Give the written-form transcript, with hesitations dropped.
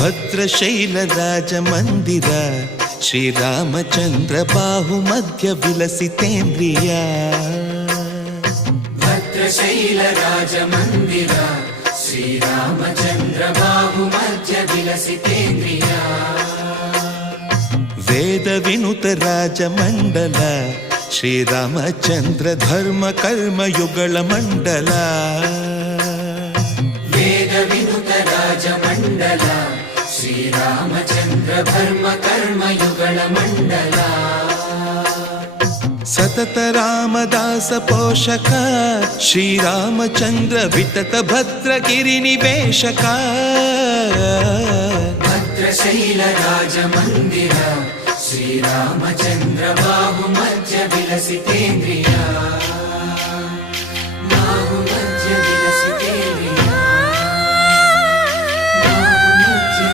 ಭದ್ರಶೈಲ ರಾಜ ಮಂದಿರ ಶ್ರೀರಾಮಚಂದ್ರ ಬಾಹು ಮಧ್ಯ ವಿಲಸಿತೇಂದ್ರಿಯ. ಭದ್ರಶೈಲ ರಾಜ ಮಂದಿರ ಶ್ರೀರಾಮಚಂದ್ರ ಬಾಹು ಮಧ್ಯ ವಿಲಸಿತೇಂದ್ರಿಯ. ವೇದ ವಿನುತ ರಾಜ ಮಂಡಲ ಶ್ರೀರಾಮಚಂದ್ರ ಧರ್ಮ ಕರ್ಮಯುಗಳ ಮಂಡಲ. ವೇದ ವಿನುತ ರಾಜ ಮಂಡಲ ಶ್ರೀರಾಮಚಂದ್ರ ಧರ್ಮ ಕರ್ಮಯುಗಳ ಮಂಡಲ. ಸತತ ರಾಮದಾಸ ಪೋಷಕ ಶ್ರೀರಾಮಚಂದ್ರ ವಿತತ ಭದ್ರಗಿರಿ ನಿವೇಶಕ. ಭದ್ರಶೈಲ ರಾಜ ಮಂದಿರ ಶ್ರೀರಾಮಚಂದ್ರ ಬಾಹು ಮಧ್ಯ ವಿಲಸಿತೇಂದ್ರಿಯ.